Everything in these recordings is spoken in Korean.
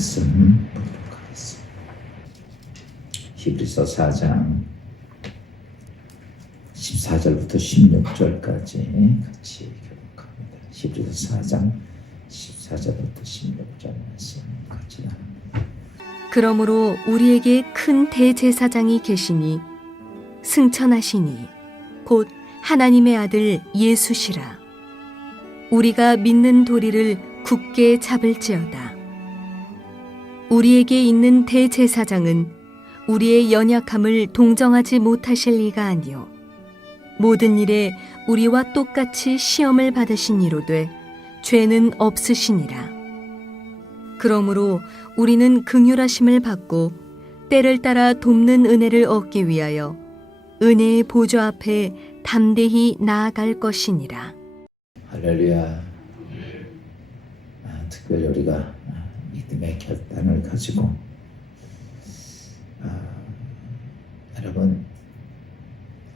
말씀 보도록 하겠습니다. 히브리서 4장 14절부터 16절까지 같이 교독합니다. 히브리서 4장 14절부터 16절 말씀 같이 나눕니다. 그러므로 우리에게 큰 대제사장이 계시니 승천하시니 곧 하나님의 아들 예수시라. 우리가 믿는 도리를 굳게 잡을지어다. 우리에게 있는 대제사장은 우리의 연약함을 동정하지 못하실 리가 아니요 모든 일에 우리와 똑같이 시험을 받으신 이로되 죄는 없으시니라. 그러므로 우리는 긍휼하심을 받고 때를 따라 돕는 은혜를 얻기 위하여 은혜의 보좌 앞에 담대히 나아갈 것이니라. 할렐루야. 특별히 우리가 믿음의 결단을 가지고 여러분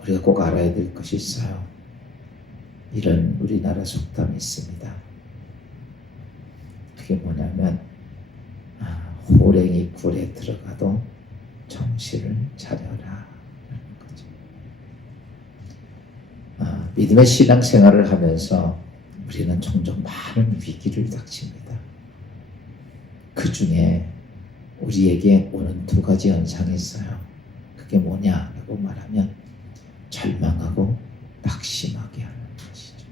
우리가 꼭 알아야 될 것이 있어요. 이런 우리나라 속담이 있습니다. 그게 뭐냐면 호랭이 굴에 들어가도 정신을 차려라 라는 거죠. 믿음의 신앙생활을 하면서 우리는 종종 많은 위기를 닥칩니다. 그 중에 우리에게 오는 두 가지 현상이 있어요. 그게 뭐냐라고 말하면 절망하고 낙심하게 하는 것이죠.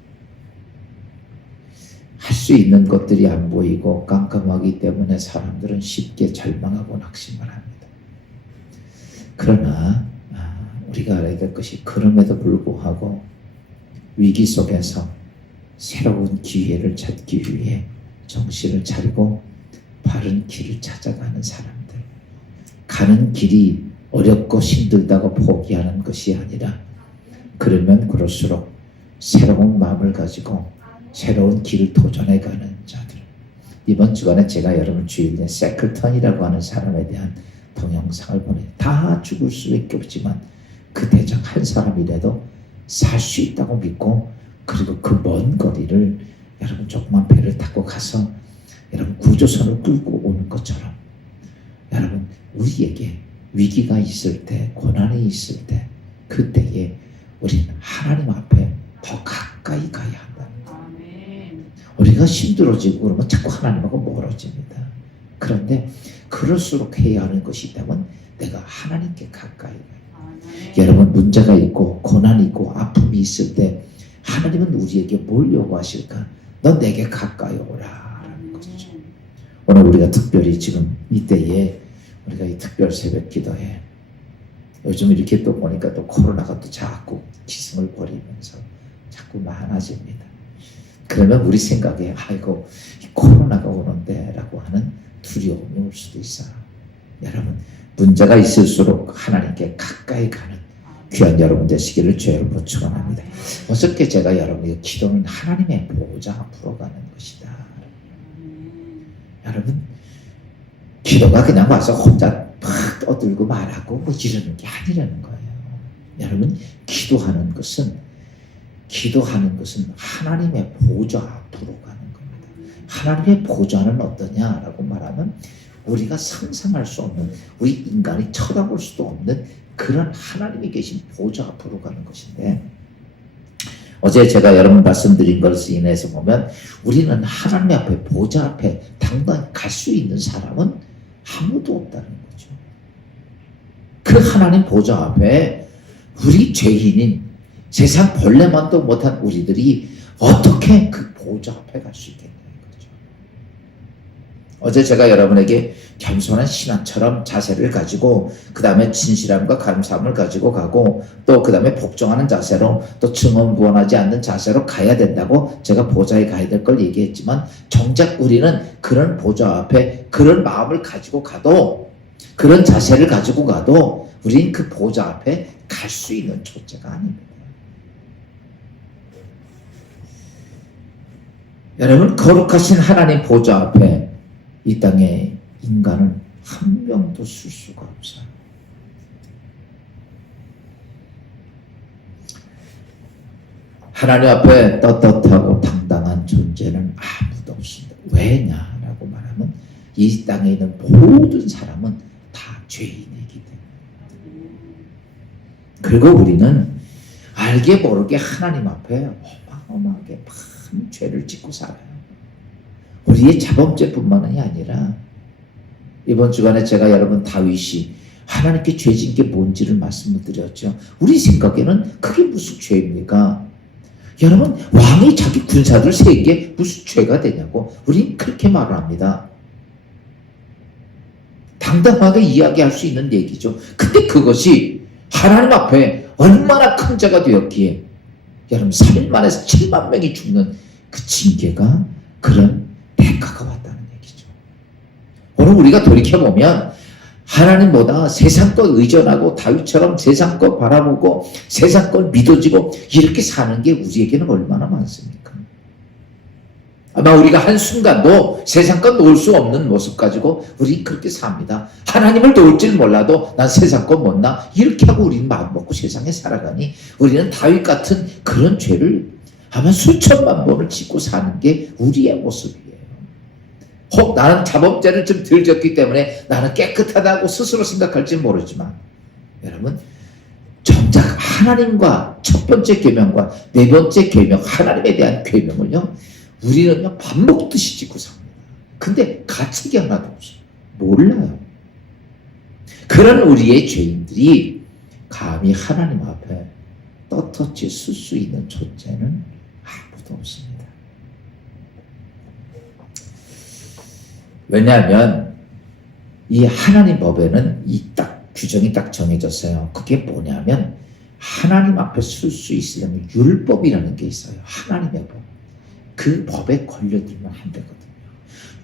할 수 있는 것들이 안 보이고 깜깜하기 때문에 사람들은 쉽게 절망하고 낙심을 합니다. 그러나 우리가 알아야 될 것이 그럼에도 불구하고 위기 속에서 새로운 기회를 찾기 위해 정신을 차리고 바른 길을 찾아가는 사람들, 가는 길이 어렵고 힘들다고 포기하는 것이 아니라 그러면 그럴수록 새로운 마음을 가지고 새로운 길을 도전해가는 자들. 이번 주간에 제가 여러분 주일에 세클턴이라고 하는 사람에 대한 동영상을 보내요. 다 죽을 수밖에 없지만 그 대장 한 사람이라도 살 수 있다고 믿고 그리고 그 먼 거리를 여러분 조그만 배를 타고 가서 여러분 구조선을 끌고 오는 것처럼 여러분 우리에게 위기가 있을 때 고난이 있을 때 그때에 우리는 하나님 앞에 더 가까이 가야 한다는 거예요. 우리가 힘들어지고 그러면 자꾸 하나님하고 멀어집니다. 그런데 그럴수록 해야 하는 것이 있다면 내가 하나님께 가까이 가요. 여러분 문제가 있고 고난이 있고 아픔이 있을 때 하나님은 우리에게 뭘 요구하실까? 너 내게 가까이 오라 라는 것이죠. 오늘 우리가 특별히 지금 이때에 우리가 이 특별 새벽 기도에 요즘 이렇게 또 보니까 또 코로나가 또 자꾸 기승을 부리면서 자꾸 많아집니다. 그러면 우리 생각에 아이고 코로나가 오는데 라고 하는 두려움이 올 수도 있어요. 여러분 문제가 있을수록 하나님께 가까이 가는 귀한 여러분 되시기를 주여로 축원합니다. 어저께 제가 여러분에게 기도는 하나님의 보호자 앞으로 가는 것이다. 여러분 기도가 그냥 와서 혼자 막 떠들고 말하고 뭐 이러는 게 아니라는 거예요. 여러분 기도하는 것은 하나님의 보좌 앞으로 가는 겁니다. 하나님의 보좌는 어떠냐라고 말하면 우리가 상상할 수 없는 우리 인간이 쳐다볼 수도 없는 그런 하나님이 계신 보좌 앞으로 가는 것인데 어제 제가 여러분 말씀드린 것을 인해서 보면 우리는 하나님 앞에 보좌 앞에 당당히 갈 수 있는 사람은 아무도 없다는 거죠. 그 하나님 보좌 앞에 우리 죄인인 세상 벌레만도 못한 우리들이 어떻게 그 보좌 앞에 갈 수 있겠냐는 거죠. 어제 제가 여러분에게 겸손한 신앙처럼 자세를 가지고 그 다음에 진실함과 감사함을 가지고 가고 또 그 다음에 복종하는 자세로 또 증언부언하지 않는 자세로 가야 된다고 제가 보좌에 가야 될 걸 얘기했지만 정작 우리는 그런 보좌 앞에 그런 마음을 가지고 가도 그런 자세를 가지고 가도 우린 그 보좌 앞에 갈 수 있는 존재가 아닙니다. 여러분 거룩하신 하나님 보좌 앞에 이 땅에 인간은 한 명도 쓸 수가 없어요. 하나님 앞에 떳떳하고 당당한 존재는 아무도 없습니다. 왜냐라고 말하면 이 땅에 있는 모든 사람은 다 죄인이기 때문에. 그리고 우리는 알게 모르게 하나님 앞에 어마어마하게 많은 죄를 짓고 살아요. 우리의 자범죄뿐만이 아니라 이번 주간에 제가 여러분 다윗이 하나님께 죄 지은 게 뭔지를 말씀을 드렸죠. 우리 생각에는 그게 무슨 죄입니까? 여러분, 왕이 자기 군사들 세운 게 무슨 죄가 되냐고 우린 그렇게 말을 합니다. 당당하게 이야기할 수 있는 얘기죠. 근데 그것이 하나님 앞에 얼마나 큰 죄가 되었기에 여러분 3일 만에 7만 명이 죽는 그 징계가 그런 대가가 왔다는 얘기죠. 오늘 우리가 돌이켜보면 하나님보다 세상 것 의존하고 다윗처럼 세상 것 바라보고 세상 걸 믿어지고 이렇게 사는 게 우리에게는 얼마나 많습니까? 아마 우리가 한순간도 세상 것 놓을 수 없는 모습 가지고 우리 그렇게 삽니다. 하나님을 놓을 줄 몰라도 난 세상 것 못나 이렇게 하고 우리는 마음 먹고 세상에 살아가니 우리는 다윗 같은 그런 죄를 아마 수천만 번을 짓고 사는 게 우리의 모습이에요. 혹 나는 자범죄를 좀 덜 졌기 때문에 나는 깨끗하다고 스스로 생각할지 모르지만 여러분 정작 하나님과 첫 번째 계명과 네 번째 계명 하나님에 대한 계명을요 우리는요 밥 먹듯이 짓고 삽니다. 근데 가책이 하나도 없어요. 몰라요. 그런 우리의 죄인들이 감히 하나님 앞에 떳떳이 쓸 수 있는 존재는 아무도 없습니다. 왜냐하면 이 하나님 법에는 이 딱 규정이 딱 정해졌어요. 그게 뭐냐면 하나님 앞에 쓸 수 있으려면 율법이라는 게 있어요. 하나님의 법. 그 법에 걸려들면 안 되거든요.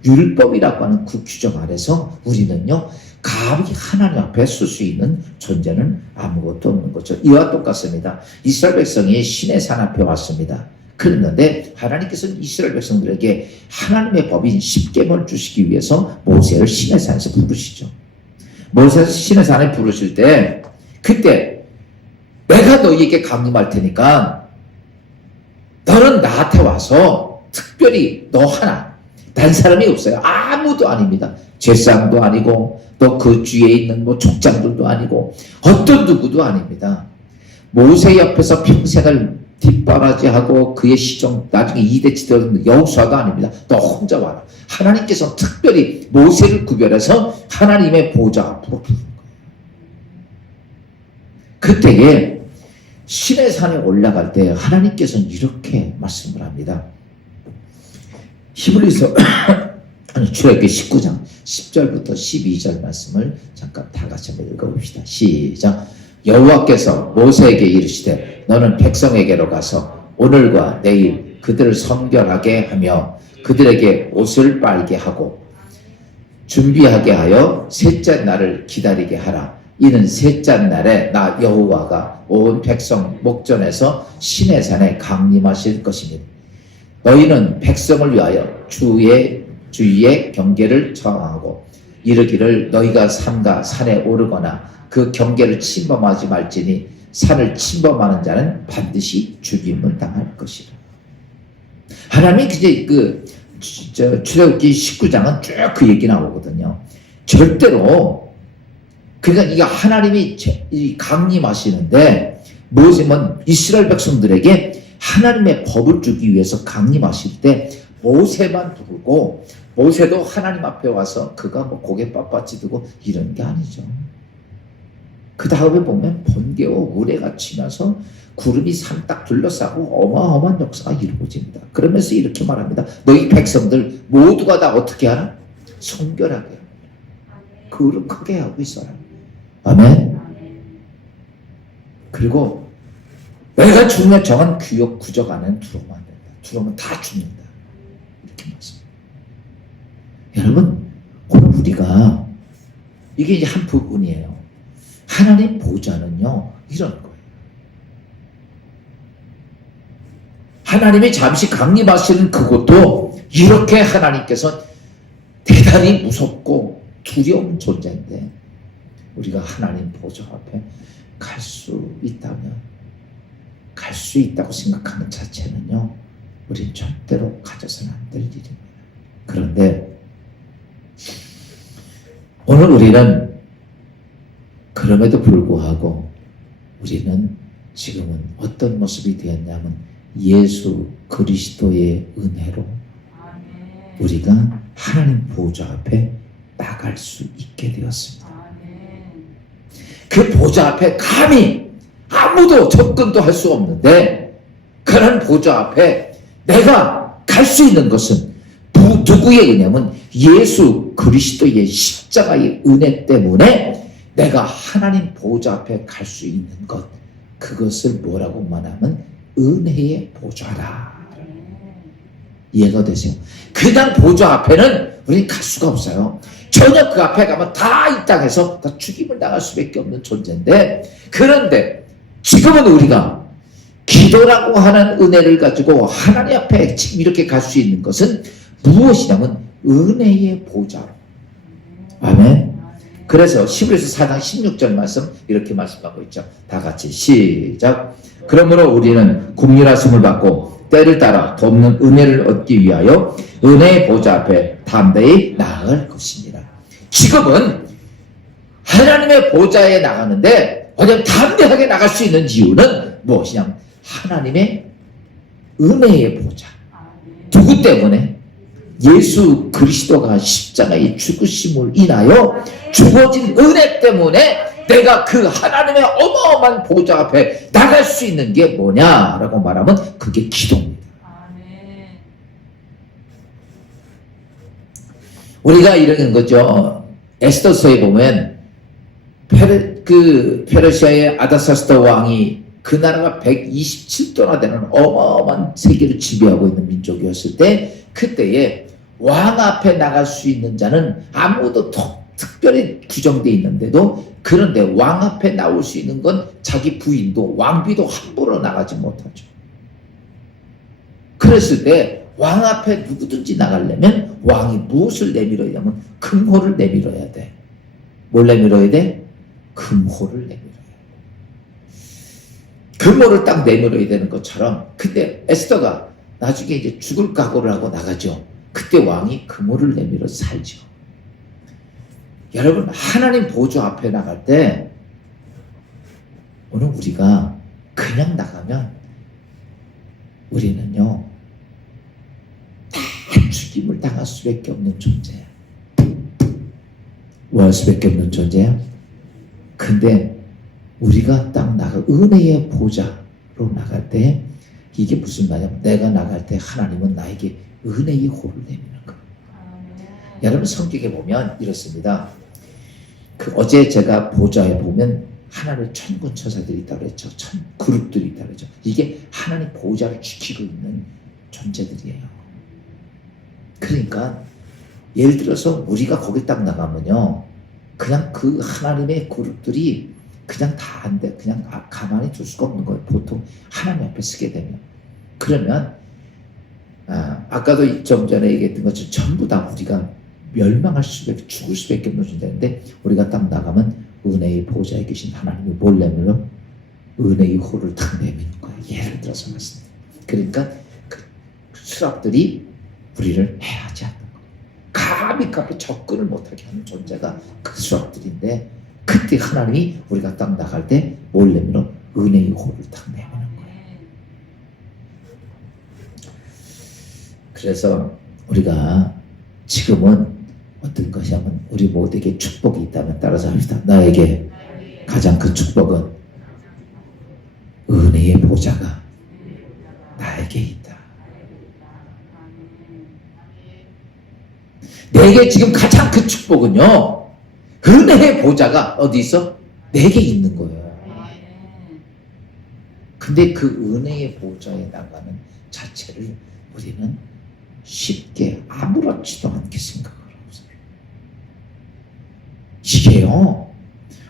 율법이라고 하는 그 규정 아래서 우리는요 감히 하나님 앞에 쓸 수 있는 존재는 아무것도 없는 거죠. 이와 똑같습니다. 이스라엘 백성이 시내 산 앞에 왔습니다. 그랬는데 하나님께서는 이스라엘 백성들에게 하나님의 법인 십계명을 주시기 위해서 모세를 시내 산에서 부르시죠. 모세를 시내 산에 부르실 때 그때 내가 너희에게 강림할 테니까 너는 나한테 와서 특별히 너 하나 단 사람이 없어요. 아무도 아닙니다. 제사장도 아니고 또 그 주위에 있는 뭐 족장들도 아니고 어떤 누구도 아닙니다. 모세 옆에서 평생을 뒷바라지하고 그의 시종 나중에 2대 지도는 여호수아도 아닙니다. 너 혼자 와라. 하나님께서 특별히 모세를 구별해서 하나님의 보좌 앞으로 부른 거예요. 그때에 시내산에 올라갈 때 하나님께서는 이렇게 말씀을 합니다. 히브리서 출애굽기 19장 10절부터 12절 말씀을 잠깐 다 같이 한번 읽어봅시다. 시작. 여호와께서 모세에게 이르시되 너는 백성에게로 가서 오늘과 내일 그들을 성결하게 하며 그들에게 옷을 빨게 하고 준비하게 하여 셋째 날을 기다리게 하라. 이는 셋째 날에 나 여호와가 온 백성 목전에서 시내산에 강림하실 것이니 너희는 백성을 위하여 주위에 경계를 정하고 이르기를 너희가 삼가 산에 오르거나 그 경계를 침범하지 말지니 산을 침범하는 자는 반드시 죽임을 당할 것이라. 하나님이 이제 출애굽기 19장은 쭉 그 얘기 나오거든요. 절대로 그러니까 이게 하나님이 강림하시는데 모세는 이스라엘 백성들에게 하나님의 법을 주기 위해서 강림하실 때 모세만 부르고 모세도 하나님 앞에 와서 그가 뭐 고개 빳빳이 두고 이런 게 아니죠. 그 다음에 보면 번개와 우레가 치면서 구름이 산 딱 둘러싸고 어마어마한 역사가 이루어집니다. 그러면서 이렇게 말합니다. 너희 백성들 모두가 다 어떻게 하라? 성결하게 합니다. 거룩하게 하고 있어라. 아멘. 그리고 내가 죽으면 정한 구적 안에는 들어오면 안 된다. 들어오면 다 죽는다. 이렇게 말씀합니다. 여러분, 오늘 우리가 이게 이제 한 부분이에요. 하나님 보좌는요 이런 거예요. 하나님이 잠시 강림하시는 그것도 이렇게 하나님께서 대단히 무섭고 두려운 존재인데 우리가 하나님 보좌 앞에 갈 수 있다면 갈 수 있다고 생각하는 자체는요 우린 절대로 가져서는 안 될 일입니다. 그런데 오늘 우리는 그럼에도 불구하고 우리는 지금은 어떤 모습이 되었냐면 예수 그리스도의 은혜로 우리가 하나님 보좌 앞에 나갈 수 있게 되었습니다. 그 보좌 앞에 감히 아무도 접근도 할 수 없는데 그런 보좌 앞에 내가 갈 수 있는 것은 누구의 은혜냐면 예수 그리스도의 십자가의 은혜 때문에 내가 하나님 보좌 앞에 갈 수 있는 것, 그것을 뭐라고 말하면 은혜의 보좌라. 이해가 되세요? 그냥 보좌 앞에는 우리는 갈 수가 없어요. 전혀 그 앞에 가면 다 이 땅에서 다 죽임을 당할 수밖에 없는 존재인데, 그런데 지금은 우리가 기도라고 하는 은혜를 가지고 하나님 앞에 지금 이렇게 갈 수 있는 것은 무엇이냐면 은혜의 보좌로. 아멘. 그래서 히브리서 4장 16절 말씀 이렇게 말씀하고 있죠. 다 같이 시작. 그러므로 우리는 긍휼하심을 받고 때를 따라 돕는 은혜를 얻기 위하여 은혜의 보좌 앞에 담대히 나아갈 것입니다. 지금은 하나님의 보좌에 나가는데 어쩌면 담대하게 나갈 수 있는 이유는 무엇이냐? 하나님의 은혜의 보좌. 누구 때문에? 예수 그리스도가 십자가의 죽으심을 인하여 주어진 은혜 때문에 내가 그 하나님의 어마어마한 보좌 앞에 나갈 수 있는 게 뭐냐라고 말하면 그게 기도입니다. 우리가 이러는 거죠. 에스더서에 보면 페르시아의 아다사스다 왕이 그 나라가 127도나 되는 어마어마한 세계를 지배하고 있는 민족이었을 때, 그때에 왕 앞에 나갈 수 있는 자는 아무도 특별히 규정되어 있는데도, 그런데 왕 앞에 나올 수 있는 건 자기 부인도 왕비도 함부로 나가지 못하죠. 그랬을 때 왕 앞에 누구든지 나가려면 왕이 무엇을 내밀어야 하면 금호를 내밀어야 돼. 뭘 내밀어야 돼? 금호를 내밀어야 돼. 금호를 딱 내밀어야 되는 것처럼, 근데 에스더가 나중에 이제 죽을 각오를 하고 나가죠. 그때 왕이 금호를 내밀어 살죠. 여러분, 하나님 보좌 앞에 나갈 때 오늘 우리가 그냥 나가면 우리는요 다 죽임을 당할 수밖에 없는 존재야. 뭐 할 수밖에 없는 존재야? 근데 우리가 딱 나가 은혜의 보좌로 나갈 때 이게 무슨 말이냐면, 내가 나갈 때 하나님은 나에게 은혜의 호를 내미는 거예요. 여러분, 성경에 보면 이렇습니다. 어제 제가 보좌에 보면 하나님의 천군 천사들이 있다고 그랬죠. 그룹들이 있다고 그랬죠. 이게 하나님 보좌를 지키고 있는 존재들이에요. 그러니까 예를 들어서 우리가 거기 딱 나가면요, 그냥 그 하나님의 그룹들이 그냥 다 안 돼. 그냥 가만히 둘 수가 없는 거예요. 보통 하나님 앞에 서게 되면. 그러면 아까도 좀 전에 얘기했던 것처럼 전부 다 우리가 멸망할 수밖에, 죽을 수밖에 없는 존재인데, 우리가 딱 나가면 은혜의 보좌에 계신 하나님이 뭘 내밀어? 은혜의 호를 딱 내미는 거예요. 예를 들어서 말씀드립니다. 그러니까 그 수락들이 우리를 해하지 않는 거예요. 감히 그 앞에 접근을 못하게 하는 존재가 그 수락들인데, 그때 하나님이 우리가 딱 나갈 때 뭘 내밀어? 은혜의 호를 딱 내미는 거예요. 그래서 우리가 지금은 어떤 것이냐면, 우리 모두에게 축복이 있다면 따라서 합시다. 나에게 가장 큰 축복은 은혜의 보좌가 나에게 있다. 내게 지금 가장 큰 축복은요, 은혜의 보좌가 어디 있어? 내게 있는 거예요. 근데 그 은혜의 보좌에 나가는 자체를 우리는 쉽게 아무렇지도 않게 생각을 하고 있어요. 이게요,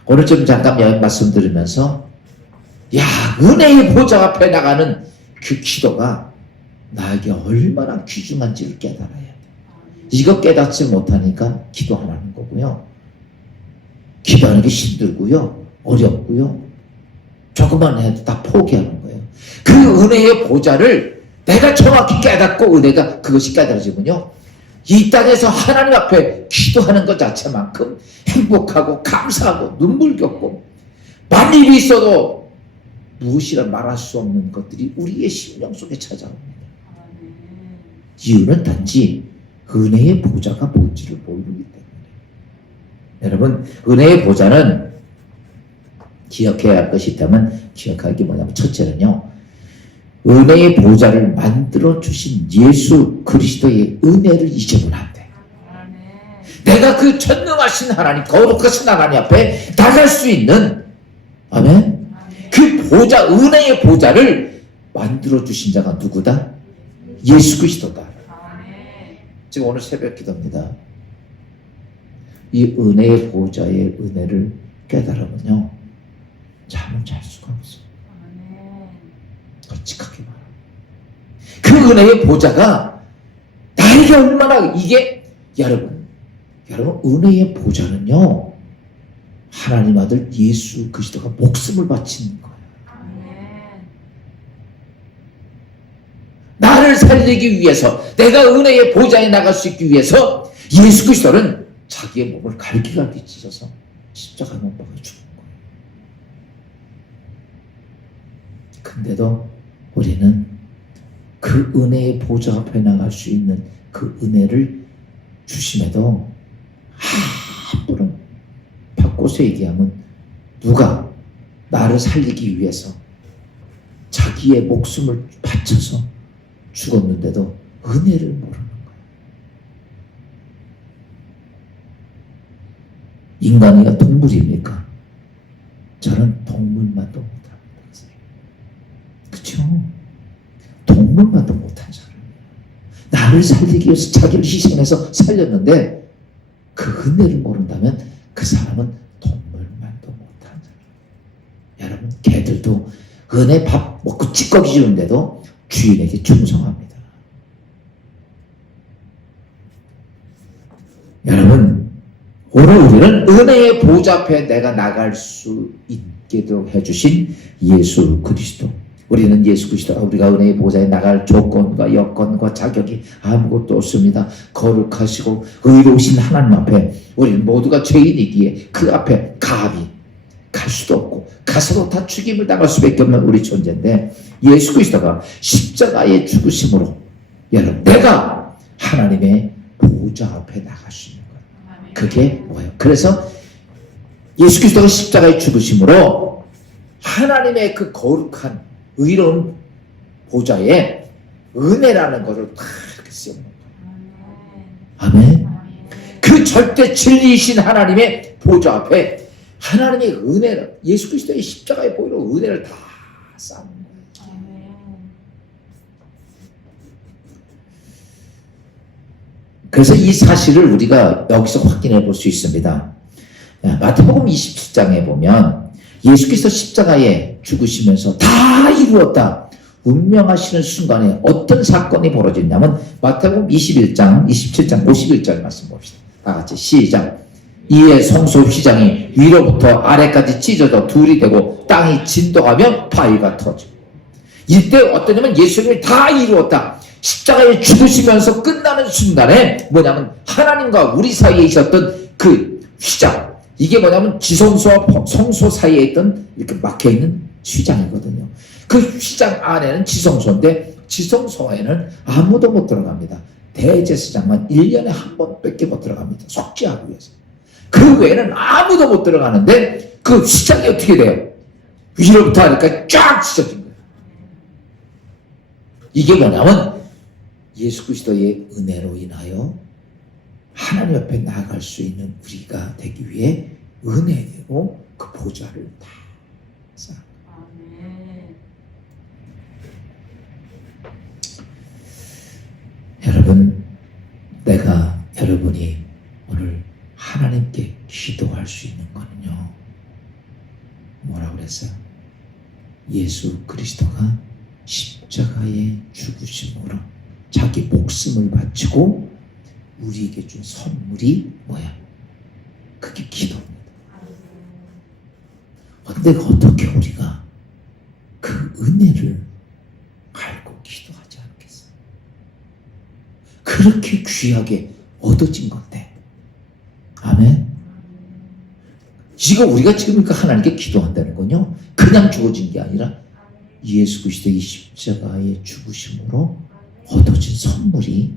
오늘 좀 잠깐 말씀 들으면서, 야, 은혜의 보좌 앞에 나가는 그 기도가 나에게 얼마나 귀중한지를 깨달아야 돼. 이거 깨닫지 못하니까 기도 안 하는 거고요. 기도하는 게 힘들고요, 어렵고요, 조금만 해도 다 포기하는 거예요. 그 은혜의 보좌를 내가 정확히 깨닫고 은혜가 그것이 깨달아지면요, 이 땅에서 하나님 앞에 기도하는 것 자체만큼 행복하고 감사하고 눈물겹고 만일이 있어도 무엇이라 말할 수 없는 것들이 우리의 심령 속에 찾아옵니다. 이유는 단지 은혜의 보좌가 뭔지를 모르기 때문에. 여러분, 은혜의 보좌는 기억해야 할 것이 있다면 기억할 게 뭐냐면, 첫째는요, 은혜의 보좌를 만들어 주신 예수 그리스도의 은혜를 잊으면 안 돼. 내가 그 전능하신 하나님, 거룩하신 하나님 앞에 나갈 수 있는, 아멘, 그 보좌, 은혜의 보좌를 만들어 주신 자가 누구다? 예수 그리스도다. 지금 오늘 새벽 기도입니다. 이 은혜의 보좌의 은혜를 깨달으면요, 잠을 잘 수가 없어요. 솔직하게 말합니다. 그 은혜의 보좌가 나에게 얼마나, 이게 여러분 은혜의 보좌는요, 하나님 아들 예수 그리스도가 목숨을 바친 거예요. 나를 살리기 위해서, 내가 은혜의 보좌에 나갈 수 있기 위해서 예수 그리스도는 자기의 몸을 갈기갈기 찢어서 십자가 못 박아 죽은 거예요. 근데도 우리는 그 은혜의 보좌 앞에 나갈 수 있는 그 은혜를 주심에도 함부로 바꿔서 얘기하면, 누가 나를 살리기 위해서 자기의 목숨을 바쳐서 죽었는데도 은혜를 모르는 거예요. 인간이가 동물입니까? 저는 동물만도 못합니다. 그렇죠? 동물만도 못한 사람이에요. 나를 살리기 위해서 자기를 희생해서 살렸는데 그 은혜를 모른다면 그 사람은 동물만도 못한 사람이에요. 여러분, 개들도 은혜 밥 먹고 찌꺼기 주는데도 주인에게 충성합니다. 여러분, 오늘 우리는 은혜의 보좌 앞에 내가 나갈 수 있게 해주신 예수 그리스도, 우리는 예수 그리스도가 우리가 은혜의 보좌에 나갈 조건과 여건과 자격이 아무것도 없습니다. 거룩하시고 의로우신 하나님 앞에 우리는 모두가 죄인이기에 그 앞에 감히 갈 수도 없고 가서도 다 죽임을 당할 수밖에 없는 우리 존재인데, 예수 그리스도가 십자가의 죽으심으로 여러분, 내가 하나님의 보좌 앞에 나갈 수 있는 거예요. 그게 뭐예요? 그래서 예수 그리스도가 십자가의 죽으심으로 하나님의 그 거룩한 의로운 보좌에 은혜라는 것을 다 이렇게 씌우는 거예요. 아멘. 그 절대 진리이신 하나님의 보좌 앞에 하나님의 은혜를, 예수 그리스도의 십자가의 보혈로 은혜를 다 쌓는 거예요. 그래서 이 사실을 우리가 여기서 확인해 볼 수 있습니다. 마태복음 27장에 보면 예수 그리스도 십자가에 죽으시면서 다 이루었다, 운명하시는 순간에 어떤 사건이 벌어졌냐면, 마태복음 21장, 27장, 51절 말씀 봅시다. 다 같이 시작. 이에 성소 휘장이 위로부터 아래까지 찢어져 둘이 되고 땅이 진동하며 바위가 터지고, 이때 어떠냐면 예수님이 다 이루었다, 십자가에 죽으시면서 끝나는 순간에 뭐냐면 하나님과 우리 사이에 있었던 그 휘장, 이게 뭐냐면 지성소와 성소 사이에 있던 이렇게 막혀있는 휘장이거든요. 그 휘장 안에는 지성소인데 지성소에는 아무도 못 들어갑니다. 대제사장만 1년에 한 번밖에 못 들어갑니다. 속죄하기 위해서. 그 외에는 아무도 못 들어가는데 그 휘장이 어떻게 돼요? 위로부터 하니까 쫙 찢어진 거예요. 이게 뭐냐면 예수 그리스도의 은혜로 인하여 하나님 앞에 나아갈 수 있는 우리가 되기 위해 은혜로 그 보좌를 다 쌓아. 여러분, 내가 여러분이 오늘 하나님께 기도할 수 있는 거는요, 뭐라고 그랬어요? 예수 그리스도가 십자가에 죽으심으로 자기 목숨을 바치고 우리에게 준 선물이 뭐야? 그게 기도입니다. 근데 어떻게 우리가 그 은혜를 알고 기도하지 않겠어요? 그렇게 귀하게 얻어진 건데. 아멘. 지금 우리가 지금 하나님께 기도한다는 건요, 그냥 주어진 게 아니라 예수 그리스도의 십자가의 죽으심으로 얻어진 선물이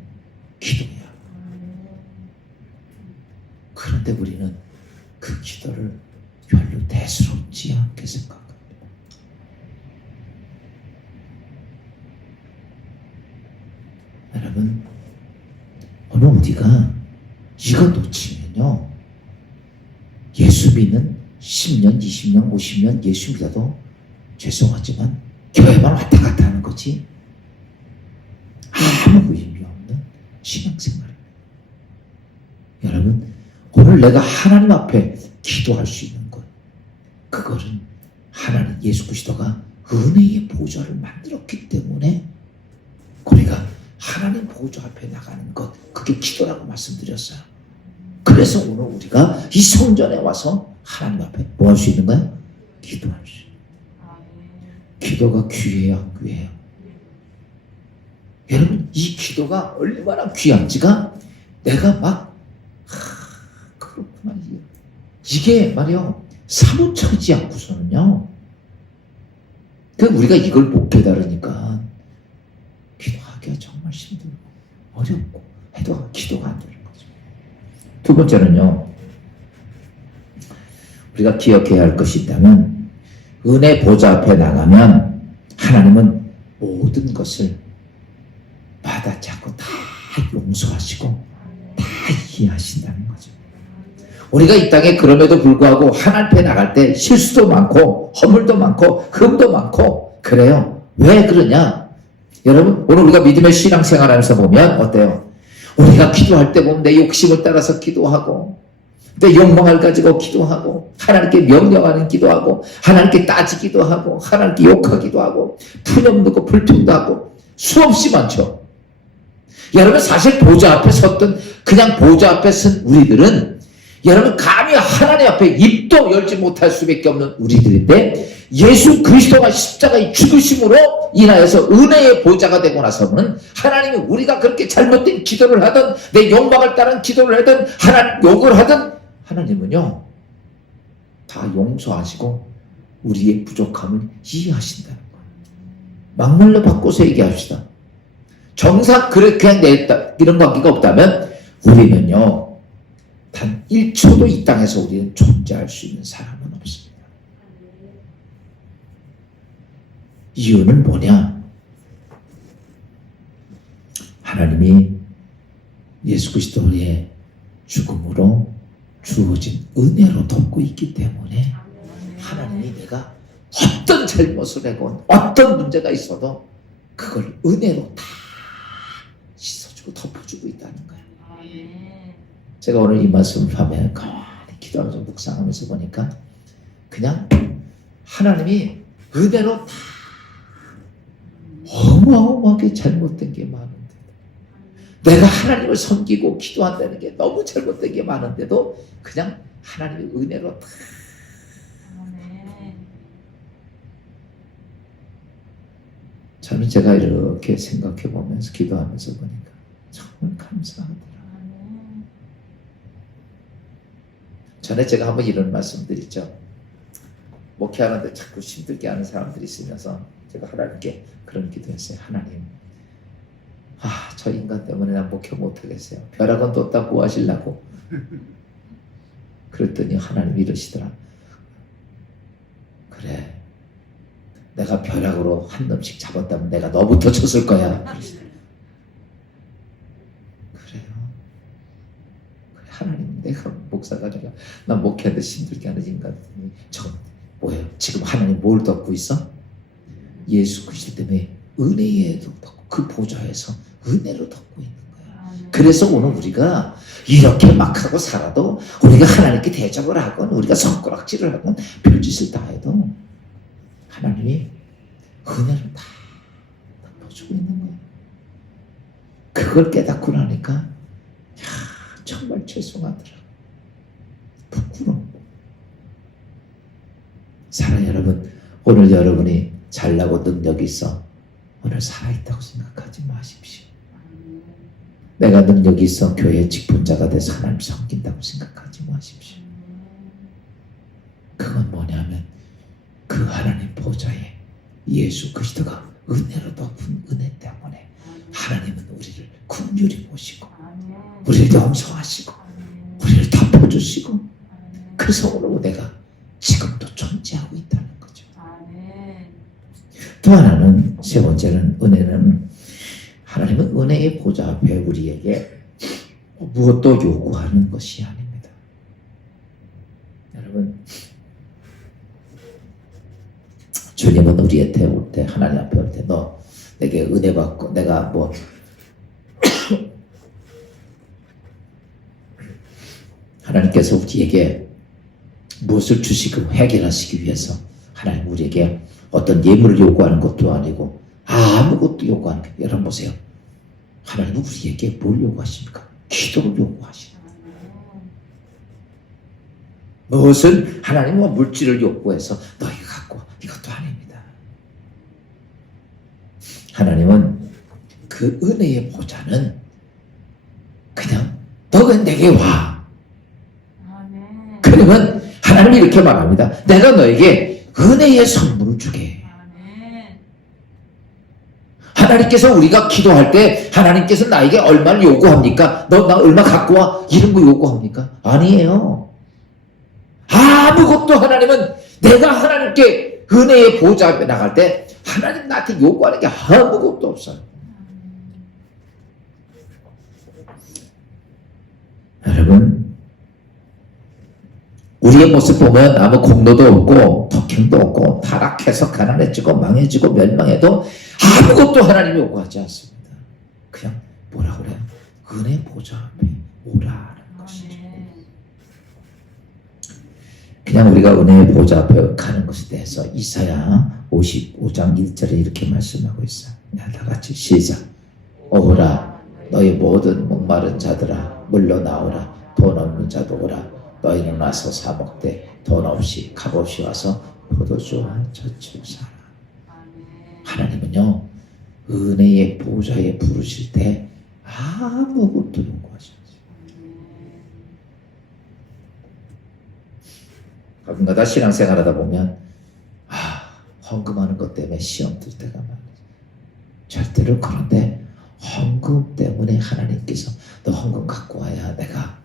기도야. 그런데 우리는 그 기도를 별로 대수롭지 않게 생각합니다. 여러분, 오늘 우리가 이거 놓치면요, 예수 믿는 10년, 20년, 50년 예수 믿어도 죄송하지만 교회만 왔다 갔다 하는 거지 아무 의미 없는 신앙생활입니다. 여러분, 오늘 내가 하나님 앞에 기도할 수 있는 것, 그거는 하나님 예수 그리스도가 은혜의 보좌를 만들었기 때문에 우리가 하나님 보좌 앞에 나가는 것, 그게 기도라고 말씀드렸어요. 그래서 오늘 우리가 이 성전에 와서 하나님 앞에 뭐 할 수 있는 거야? 기도할 수 있는 거야. 기도가 귀해요, 안 귀해요? 여러분, 이 기도가 얼마나 귀한지가 내가 막 그렇구나, 이게 말이요, 사무쳐지 않고서는요, 우리가 이걸 못 깨달으니까 기도하기가 정말 힘들고 어렵고 해도 기도가 안 되는 거죠. 두 번째는요, 우리가 기억해야 할 것이 있다면, 은혜 보좌 앞에 나가면 하나님은 모든 것을 받아잡고 다 용서하시고 다 이해하신다는 거죠. 우리가 이 땅에 그럼에도 불구하고 하나님 앞에 나갈 때 실수도 많고 허물도 많고 흠도 많고 그래요. 왜 그러냐? 여러분, 오늘 우리가 믿음의 신앙생활하면서 보면 어때요? 우리가 기도할 때 보면 내 욕심을 따라서 기도하고 내 욕망을 가지고 기도하고 하나님께 명령하는 기도하고 하나님께 따지기도 하고 하나님께 욕하기도 하고 푸념 넣고 불평도 하고 수없이 많죠. 여러분, 사실 보좌 앞에 섰던, 그냥 보좌 앞에 선 우리들은 여러분 감히 하나님 앞에 입도 열지 못할 수밖에 없는 우리들인데, 예수 그리스도가 십자가의 죽으심으로 인하여서 은혜의 보좌가 되고 나서는 하나님이 우리가 그렇게 잘못된 기도를 하든 내 욕망을 따른 기도를 하든 하나님 욕을 하든 하나님은요 다 용서하시고 우리의 부족함을 이해하신다는 거예요. 막말로 바꿔서 얘기합시다. 정상 그렇게 그냥 냈다 이런 관계가 없다면 우리는요 단 1초도 이 땅에서 우리는 존재할 수 있는 사람은 없습니다. 이유는 뭐냐? 하나님이 예수 그리스도의 죽음으로 주어진 은혜로 돕고 있기 때문에 하나님이 내가 어떤 잘못을 하건 어떤 문제가 있어도 그걸 은혜로 다 씻어주고 덮어주고 있다는 거예요. 제가 오늘 이 말씀을 하면 가만히 기도하면서 묵상하면서 보니까 그냥 하나님이 은혜로 다 어마어마하게 잘못된 게 많은데, 내가 하나님을 섬기고 기도한다는 게 너무 잘못된 게 많은데도 그냥 하나님의 은혜로 다. 저는 제가 이렇게 생각해 보면서 기도하면서 보니까 정말 감사하더라고요. 전에 제가 한번 이런 말씀 드렸죠. 목회하는데 자꾸 힘들게 하는 사람들이 있으면서 제가 하나님께 그런 기도했어요. 하나님, 저 인간 때문에 난 목회 못하겠어요. 벼락은 뒀다 뭐 하시려고. 그랬더니 하나님이 이러시더라. 그래, 내가 벼락으로 한 놈씩 잡았다면 내가 너부터 쳤을 거야. 그러시더라. 그래요. 그래, 하나님, 내가 목사가 아니라 난 목회하는데 힘들게 하는 인간들이 뭐예요? 지금 하나님 뭘 덮고 있어? 예수 그리스도 때문에 은혜에도 덮고 그 보좌에서 은혜로 덮고 있는 거야. 그래서 오늘 우리가 이렇게 막 하고 살아도, 우리가 하나님께 대적을 하건 우리가 손가락질을 하건 별짓을 다 해도 하나님이 은혜를 다 덮어주고 있는 거야. 그걸 깨닫고 나니까 정말 죄송하더라. 부끄러워. 사랑 여러분, 오늘 여러분이 잘나고 능력이 있어 오늘 살아있다고 생각하지 마십시오. 내가 능력이 있어 교회 직분자가 돼서 하나님 섬긴다고 생각하지 마십시오. 그건 뭐냐면 그 하나님 보좌에 예수 그리스도가 은혜로 덮은 은혜 때문에 하나님은 우리를 긍휼히 보시고 우리를 용서하시고 우리를 덮어주시고 그래서 오늘 내가 지금도 존재하고 있다는 거죠. 또 하나는 세 번째는 은혜는 하나님은 은혜의 보좌 앞에 우리에게 무엇도 요구하는 것이 아닙니다. 여러분 주님은 우리한테 올 때 하나님 앞에 올 때 너 내게 은혜 받고 내가 뭐 하나님께서 우리에게 무엇을 주시고 해결하시기 위해서 하나님 우리에게 어떤 예물을 요구하는 것도 아니고 아무것도 요구하는 게 여러분 보세요. 하나님은 우리에게 뭘 요구하십니까? 기도를 요구하십니다. 무엇은 하나님은 물질을 요구해서 너희가 갖고 와. 이것도 아닙니다. 하나님은 그 은혜의 보좌는 그냥 너가 내게 와. 그러면 하나님이 이렇게 말합니다. 내가 너에게 은혜의 선물을 주게. 하나님께서 우리가 기도할 때 하나님께서 나에게 얼마를 요구합니까? 너 나 얼마 갖고 와? 이런 거 요구합니까? 아니에요. 아무것도 하나님은 내가 하나님께 은혜의 보좌 앞에 나갈 때 하나님 나한테 요구하는 게 아무것도 없어요. 여러분 우리의 모습 보면 아무 공로도 없고 덕행도 없고 타락해서 가난해지고 망해지고 멸망해도 아무것도 하나님이 요구하지 않습니다. 그냥 뭐라 그래요? 은혜 보좌 앞에 오라는 것이죠. 그냥 우리가 은혜의 보좌 앞에 가는 것에 대해서 이사야 55장 1절에 이렇게 말씀하고 있어요. 다 같이 시작. 오라 너희 모든 목마른 자들아 물러나오라. 돈 없는 자도 오라. 너희는 와서 사 먹되 돈 없이 값 없이 와서 포도주와 젖을 사라. 하나님은요 은혜의 보좌에 부르실 때 아무것도 요구하지 않습니다. 가끔가다 신앙생활하다 보면 헌금하는 것 때문에 시험 들 때가 많아요. 절대로 그런데 헌금 때문에 하나님께서 너 헌금 갖고 와야 내가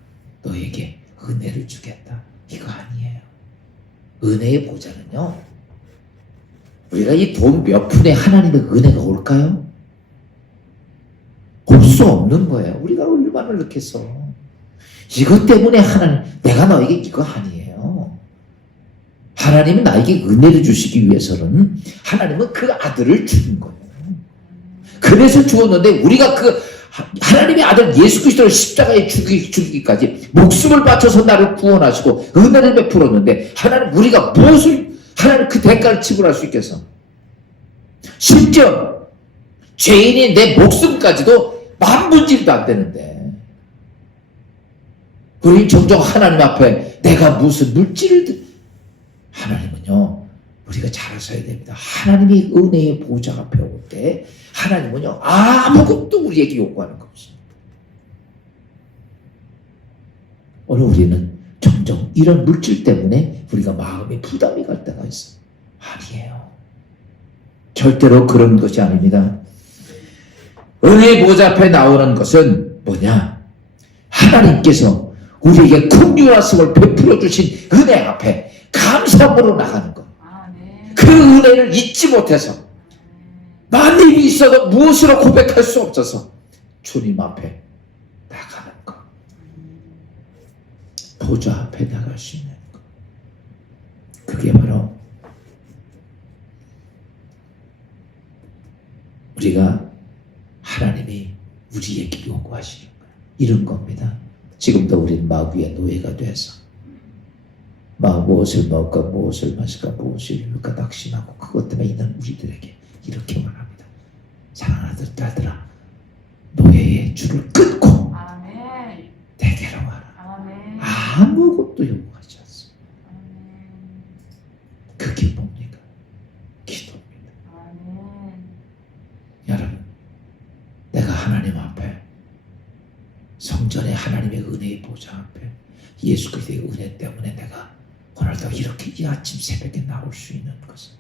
너에게 은혜를 주겠다. 이거 아니에요. 은혜의 보좌는요. 우리가 이 돈 몇 푼에 하나님의 은혜가 올까요? 올 수 없는 거예요. 우리가 얼마나 넣겠어. 이것 때문에 하나님 내가 너에게 이거 아니에요. 하나님은 나에게 은혜를 주시기 위해서는 하나님은 그 아들을 주는 거예요. 그래서 주었는데 우리가 그 하나님의 아들 예수 그리스도를 십자가에 죽이기까지 목숨을 바쳐서 나를 구원하시고 은혜를 베풀었는데 하나님 우리가 무엇을 하나님 그 대가를 지불할 수 있겠어? 심지어 죄인이 내 목숨까지도 만분질도 안 되는데 우리 종종 하나님 앞에 내가 무슨 물질을 하나님은요 우리가 잘 아셔야 됩니다. 하나님이 은혜의 보좌 앞에 올 때 하나님은요 아무것도 우리에게 요구하는 거 없습니다. 오늘 우리는 종종 이런 물질 때문에 우리가 마음에 부담이 갈 때가 있어요. 아니에요. 절대로 그런 것이 아닙니다. 은혜의 보좌 앞에 나오는 것은 뭐냐? 하나님께서 우리에게 긍휼하심을 베풀어 주신 은혜 앞에 감사함으로 나가는 것. 그 은혜를 잊지 못해서 만일 있어도 무엇으로 고백할 수 없어서 주님 앞에 나가는 것. 보좌 앞에 나갈 수 있는 것. 그게 바로 우리가 하나님이 우리에게 요구하시는 거예요. 이런 겁니다. 지금도 우리는 마귀의 노예가 돼서 무엇을 먹을까 무엇을 마실까 무엇을 입을까 낙심하고 그것 때문에 있는 우리들에게 이렇게 말합니다. 사랑하는 딸들아 노예의 줄을 끊고 내게로 와라. 아무것도 요구하지 않습니다. 그게 뭡니까? 기도입니다. 여러분 내가 하나님 앞에 영전에 하나님의 은혜의 보좌 앞에 예수 그리스도의 은혜 때문에 내가 오늘도 이렇게 이 아침 새벽에 나올 수 있는 것은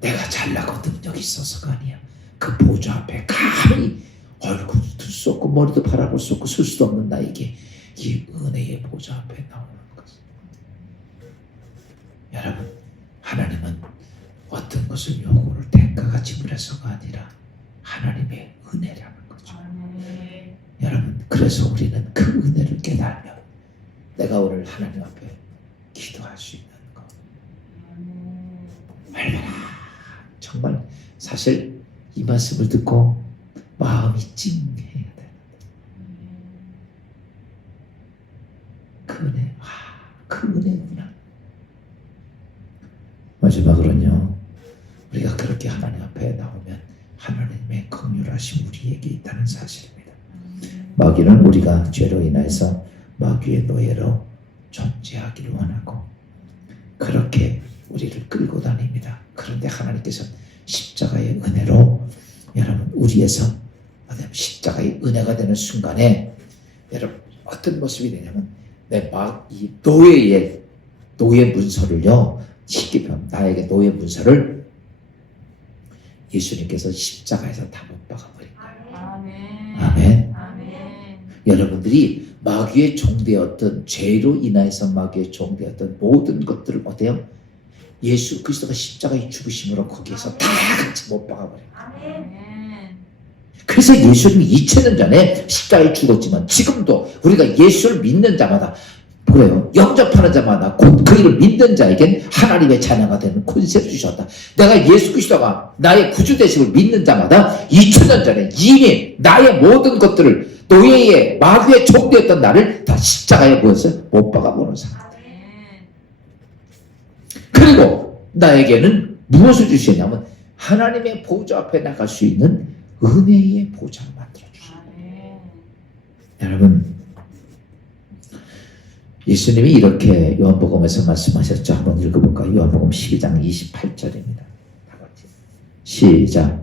내가 잘나고 능력이 있어서가 아니야. 그 보좌 앞에 감히 얼굴도 들 수 없고 머리도 바라볼 수 없고 설 수도 없는 나에게 이 은혜의 보좌 앞에 나오는 것은, 여러분, 하나님은 어떤 것을 요구를 대가가 지불해서가 아니라 하나님의 은혜라는 거죠. 여러분, 그래서 우리는 그 은혜를 깨달으면 내가 오늘 하나님 앞에 기도할 수 있는 것, 얼마나 정말 사실 이 말씀을 듣고 마음이 찡해야 되는데, 그 은혜, 그 은혜구나. 마지막으로는요, 우리가 그렇게 하나님 앞에 나오면 하나님의 긍휼하심 우리에게 있다는 사실입니다. 마귀는 우리가 죄로 인해서 마귀의 노예로 존재하기를 원하고 그렇게 우리를 끌고 다닙니다. 그런데 하나님께서 십자가의 은혜로 여러분 우리에서 십자가의 은혜가 되는 순간에 여러분 어떤 모습이 되냐면 이 노예 문서를요, 쉽게 표현, 나에게 노예 문서를 예수님께서 십자가에서 다 못 박아버린 거예요. 아멘. 여러분들이 마귀의 종되었던, 죄로 인해서 마귀의 종되었던 모든 것들을 어때요? 예수 그리스도가 십자가에 죽으심으로 거기에서 다 같이 못 박아버려요. 그래서 예수님이 2000년 전에 십자가에 죽었지만 지금도 우리가 예수를 믿는 자마다, 그래요, 영접하는 자마다 곧 그 이를 믿는 자에겐 하나님의 자녀가 되는 권세를 주셨다. 내가 예수 그리스도가 나의 구주 되심을 믿는 자마다 2000년 전에 이미 나의 모든 것들을, 노예의 마귀의 종되었던 나를 다 십자가에 부어서 못 박아보는 사람. 그리고 나에게는 무엇을 주시냐면 하나님의 보좌 앞에 나갈 수 있는 은혜의 보좌를 만들어 주셨어요. 여러분, 예수님이 이렇게 요한복음에서 말씀하셨죠. 한번 읽어볼까요? 요한복음 12장 28절입니다. 다 같이 시작.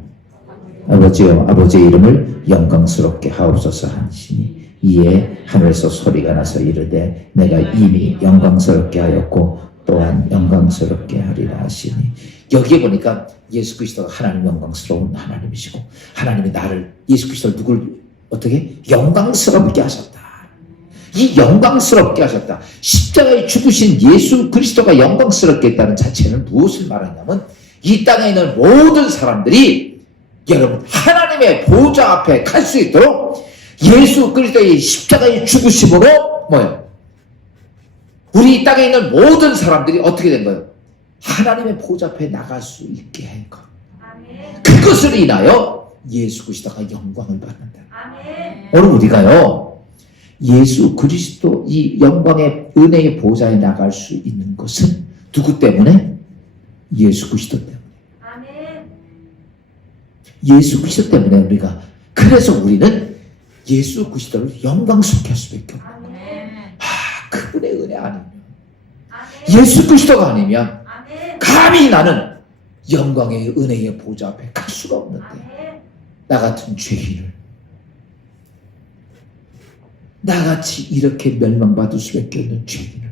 아버지여, 아버지의 이름을 영광스럽게 하옵소서 하시니 이에 하늘에서 소리가 나서 이르되 내가 이미 영광스럽게 하였고 또한 영광스럽게 하리라 하시니, 여기에 보니까 예수 그리스도가 하나님 영광스러운 하나님이시고 하나님이 나를, 예수 그리스도를 누굴 어떻게 영광스럽게 하셨다. 이 영광스럽게 하셨다. 십자가에 죽으신 예수 그리스도가 영광스럽게 했다는 자체는 무엇을 말하냐면 이 땅에 있는 모든 사람들이 여러분 하나님의 보좌 앞에 갈 수 있도록 예수 그리스도의 십자가의 죽으심으로 뭐예요? 우리 이 땅에 있는 모든 사람들이 어떻게 된 거예요? 하나님의 보좌 앞에 나갈 수 있게 한 것. 그것을 인하여 예수 그리스도가 영광을 받는다. 오늘 우리가요, 예수 그리스도 이 영광의 은혜의 보좌에 나갈 수 있는 것은 누구 때문에? 예수 그리스도 때문에. 예수 그리스도 때문에 우리가, 그래서 우리는 예수 그리스도를 영광스럽게 할 수밖에 없어요. 그분의 은혜 아니면, 예수 그리스도가 아니면 감히 나는 영광의 은혜의 보좌 앞에 갈 수가 없는데, 나 같은 죄인을, 나같이 이렇게 멸망받을 수밖에 없는 죄인을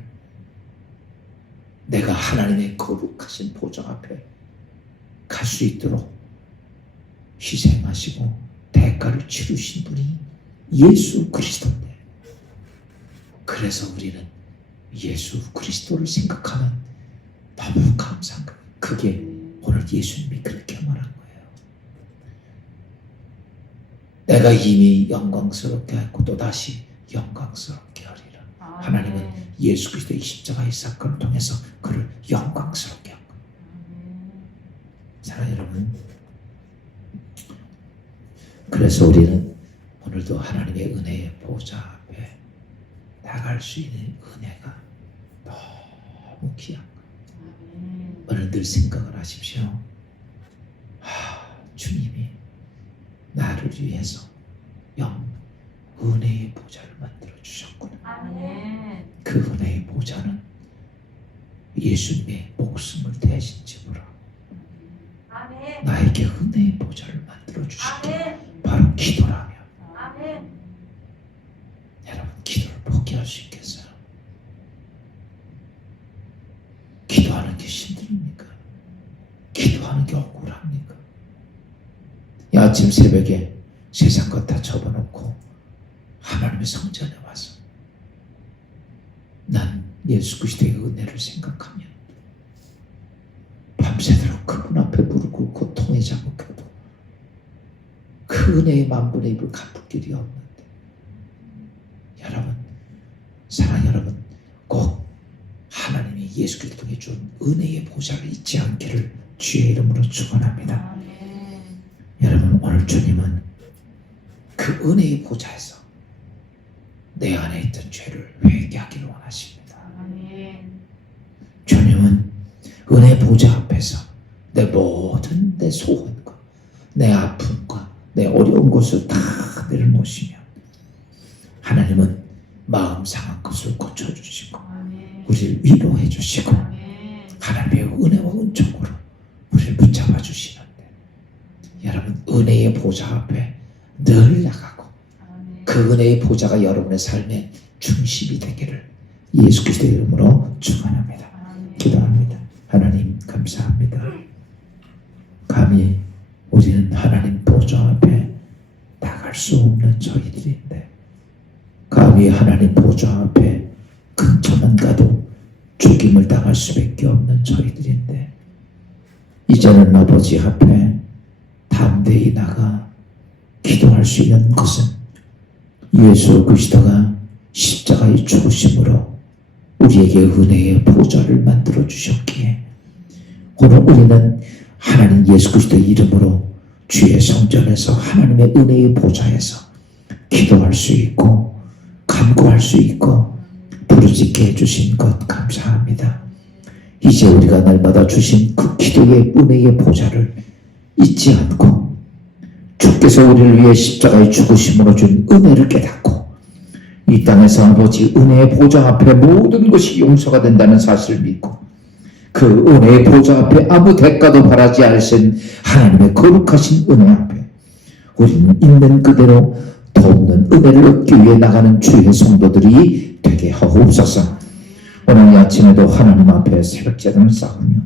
내가 하나님의 거룩하신 보좌 앞에 갈 수 있도록 희생하시고 대가를 치르신 분이 예수 그리스도인데, 그래서 우리는 예수 그리스도를 생각하면 너무 감사한 거예요. 그게 오늘 예수님이 그렇게 말한 거예요. 내가 이미 영광스럽게 했고 또다시 영광스럽게 하리라. 하나님은 예수 그리스도의 십자가의 사건을 통해서 그를 영광스럽게 한 거예요. 사랑하는 여러분, 그래서 우리는 오늘도 하나님의 은혜의 보좌 앞에 나갈 수 있는 은혜가 너무 귀한 거예요. 오늘 늘 생각을 하십시오. 주님이 나를 위해서 은혜의 보좌를 만들어 주셨구나. 그 은혜의 보좌는 예수님의 목숨을 대신 지불하고 나에게 은혜의 보좌를 만들어 주신 게 바로 기도라며. 기도하는 게 억울합니까? 이 아침 새벽에 세상 것 다 접어놓고 하나님의 성전에 와서 난 예수 그리스도의 은혜를 생각하면 밤새도록 그분 앞에 무릎 꿇고 통에 자복해도 그 은혜의 만분의 입을 갚을 길이 없는데, 여러분, 사랑 여러분, 꼭 하나님이 예수 그리스도를 통해 준 은혜의 보좌를 잊지 않기를 주의 이름으로 축원합니다. 여러분, 오늘 주님은 그 은혜의 보좌에서 내 안에 있던 죄를 회개하기를 원하십니다. 주님은 은혜 보좌 앞에서 내 모든 내 소원과 내 아픔과 내 어려운 것을 다 내려놓으시면 하나님은 마음 상한 것을 고쳐주시고 우리를 위로해 주시고 하나님의 은혜와 은총으로 우리를 붙잡아 주시는데, 여러분, 은혜의 보좌 앞에 늘 나가고 그 은혜의 보좌가 여러분의 삶의 중심이 되기를 예수 그리스도의 이름으로 축원합니다. 기도합니다. 하나님 감사합니다. 감히 우리는 하나님 보좌 앞에 나갈 수 없는 저희들인데, 감히 하나님 보좌 앞에 근처만 가도 죽임을 당할 수밖에 없는 저희들인데, 이제는 아버지 앞에 담대히 나가 기도할 수 있는 것은 예수 그리스도가 십자가의 죽으심으로 우리에게 은혜의 보좌를 만들어 주셨기에 오늘 우리는 하나님 예수 그리스도의 이름으로 주의 성전에서 하나님의 은혜의 보좌에서 기도할 수 있고 간구할 수 있고 부르짖게 해주신 것 감사합니다. 이제 우리가 날마다 주신 그 기도의 은혜의 보좌를 잊지 않고 주께서 우리를 위해 십자가의 죽으심으로 준 은혜를 깨닫고 이 땅에서 아버지 은혜의 보좌 앞에 모든 것이 용서가 된다는 사실을 믿고 그 은혜의 보좌 앞에 아무 대가도 바라지 않으신 하나님의 거룩하신 은혜 앞에 우리는 있는 그대로 돕는 은혜를 얻기 위해 나가는 주의 성도들이 되게 하옵소서. 오늘 이 아침에도 하나님 앞에 새벽 제단을 쌓으며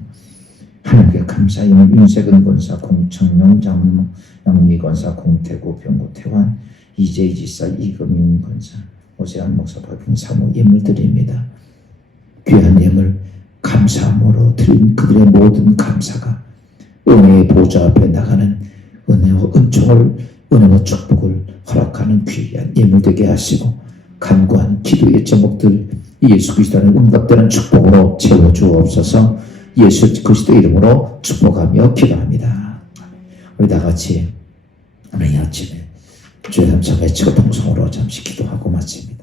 하나님께 감사히 윤세근 권사, 공청명 장로, 양미 권사, 공태구, 병구, 태환, 이재희 지사, 이금인 권사, 오세환 목사, 박경 사모 예물 드립니다. 귀한 예물 감사함으로 드린 그들의 모든 감사가 은혜의 보좌 앞에 나가는 은혜와 은총을, 은혜와 축복을 허락하는 귀한 예물 되게 하시고 간구한 기도의 제목들 예수 그리스도의 응답되는 축복으로 채워주옵소서. 예수 그리스도 이름으로 축복하며 기도합니다. 우리 다 같이 오늘 이 아침에 주의 감사 외치고 통성으로 잠시 기도하고 마칩니다.